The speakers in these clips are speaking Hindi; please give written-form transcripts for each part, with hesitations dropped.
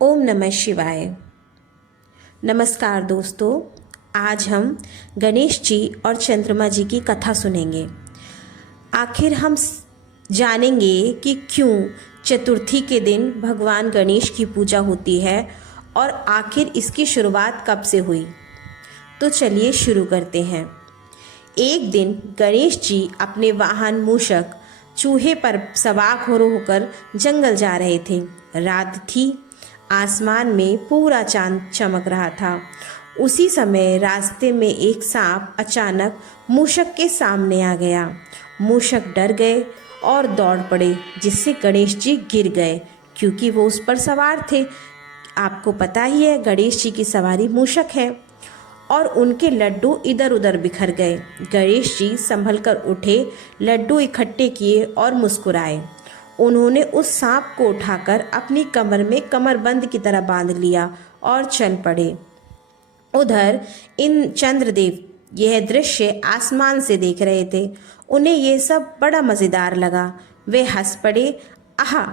ओम नमः शिवाय। नमस्कार दोस्तों, आज हम गणेश जी और चंद्रमा जी की कथा सुनेंगे। आखिर हम जानेंगे कि क्यों चतुर्थी के दिन भगवान गणेश की पूजा होती है और आखिर इसकी शुरुआत कब से हुई। तो चलिए शुरू करते हैं। एक दिन गणेश जी अपने वाहन मूषक चूहे पर सवार होकर जंगल जा रहे थे। रात थी, आसमान में पूरा चांद चमक रहा था। उसी समय रास्ते में एक सांप अचानक मूषक के सामने आ गया। मूषक डर गए और दौड़ पड़े, जिससे गणेश जी गिर गए क्योंकि वो उस पर सवार थे। आपको पता ही है, गणेश जी की सवारी मूषक है और उनके लड्डू इधर उधर बिखर गए। गणेश जी संभल कर उठे, लड्डू इकट्ठे किए और मुस्कुराए। उन्होंने उस सांप को उठाकर अपनी कमर में कमरबंद की तरह बांध लिया और चल पड़े। उधर इन चंद्रदेव यह दृश्य आसमान से देख रहे थे। उन्हें यह सब बड़ा मज़ेदार लगा। वे हंस पड़े। आहा,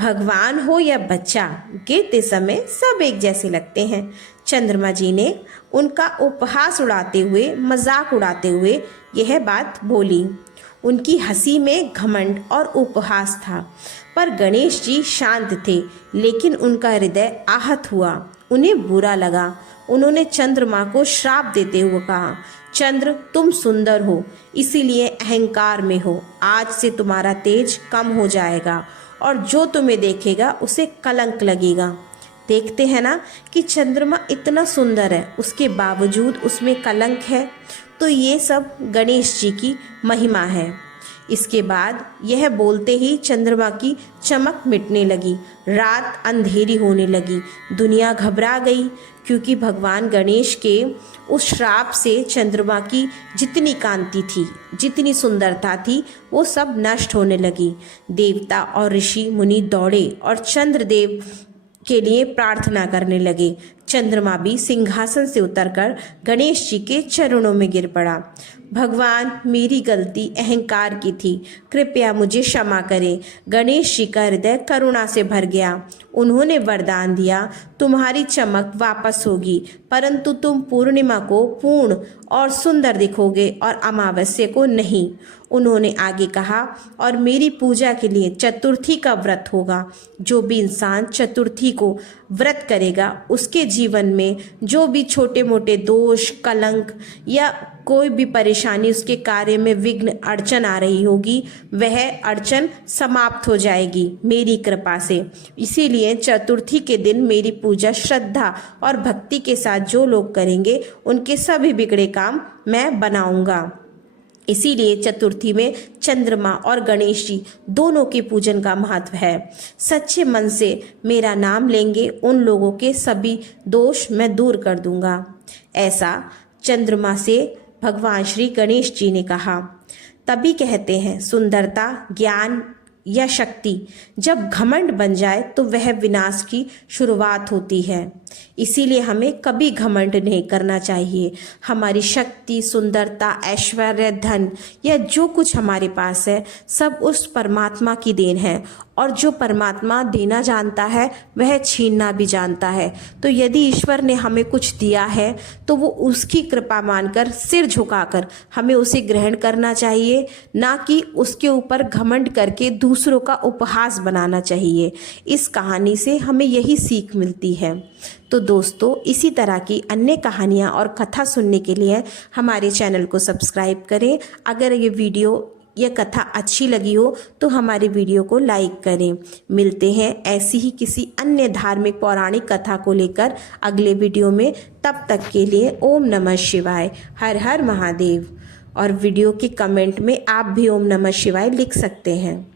भगवान हो या बच्चा, गिरते समय सब एक जैसे लगते हैं। चंद्रमा जी ने उनका उपहास उड़ाते हुए, मजाक उड़ाते हुए यह बात बोली। उनकी हंसी में घमंड और उपहास था, पर गणेश जी शांत थे, लेकिन उनका हृदय आहत हुआ। उन्हें बुरा लगा। उन्होंने चंद्रमा को श्राप देते हुए कहा, चंद्र, तुम सुंदर हो, इसीलिए अहंकार में हो। आज से तुम्हारा तेज कम हो जाएगा और जो तुम्हें देखेगा उसे कलंक लगेगा। देखते हैं ना कि चंद्रमा इतना सुंदर है, उसके बावजूद उसमें कलंक है। तो ये सब गणेश जी की महिमा है। इसके बाद यह बोलते ही चंद्रमा की चमक मिटने लगी। रात अंधेरी होने लगी। दुनिया घबरा गई क्योंकि भगवान गणेश के उस श्राप से चंद्रमा की जितनी कांति थी, जितनी सुंदरता थी, वो सब नष्ट होने लगी। देवता और ऋषि मुनि दौड़े और चंद्रदेव के लिए प्रार्थना करने लगे। चंद्रमा भी सिंहासन से उतरकर गणेश जी के चरणों में गिर पड़ा। भगवान, मेरी गलती अहंकार की थी, कृपया मुझे क्षमा करें। गणेश जी का हृदय करुणा से भर गया। उन्होंने वरदान दिया, तुम्हारी चमक वापस होगी, परंतु तुम पूर्णिमा को पूर्ण और सुंदर दिखोगे और अमावस्या को नहीं। उन्होंने आगे कहा, और मेरी पूजा के लिए चतुर्थी का व्रत होगा। जो भी इंसान चतुर्थी को व्रत करेगा, उसके जीवन में जो भी छोटे मोटे दोष, कलंक या कोई भी परेशानी, उसके कार्य में विघ्न अड़चन आ रही होगी, वह अड़चन समाप्त हो जाएगी मेरी कृपा से। इसीलिए चतुर्थी के दिन मेरी पूजा श्रद्धा और भक्ति के साथ जो लोग करेंगे, उनके सभी बिगड़े काम मैं बनाऊंगा। इसीलिए चतुर्थी में चंद्रमा और गणेश जी दोनों के पूजन का महत्व है। सच्चे मन से मेरा नाम लेंगे, उन लोगों के सभी दोष मैं दूर कर दूंगा। ऐसा चंद्रमा से भगवान श्री गणेश जी ने कहा। तभी कहते हैं, सुंदरता, ज्ञान या शक्ति जब घमंड बन जाए तो वह विनाश की शुरुआत होती है। इसीलिए हमें कभी घमंड नहीं करना चाहिए। हमारी शक्ति, सुंदरता, ऐश्वर्य, धन या जो कुछ हमारे पास है, सब उस परमात्मा की देन है और जो परमात्मा देना जानता है, वह छीनना भी जानता है। तो यदि ईश्वर ने हमें कुछ दिया है तो वो उसकी कृपा मानकर, सिर झुकाकर हमें उसे ग्रहण करना चाहिए, ना कि उसके ऊपर घमंड करके दूसरों का उपहास बनाना चाहिए। इस कहानी से हमें यही सीख मिलती है। तो दोस्तों, इसी तरह की अन्य कहानियाँ और कथा सुनने के लिए हमारे चैनल को सब्सक्राइब करें। अगर ये वीडियो या कथा अच्छी लगी हो तो हमारे वीडियो को लाइक करें। मिलते हैं ऐसी ही किसी अन्य धार्मिक पौराणिक कथा को लेकर अगले वीडियो में। तब तक के लिए ओम नमः शिवाय, हर हर महादेव। और वीडियो के कमेंट में आप भी ओम नमः शिवाय लिख सकते हैं।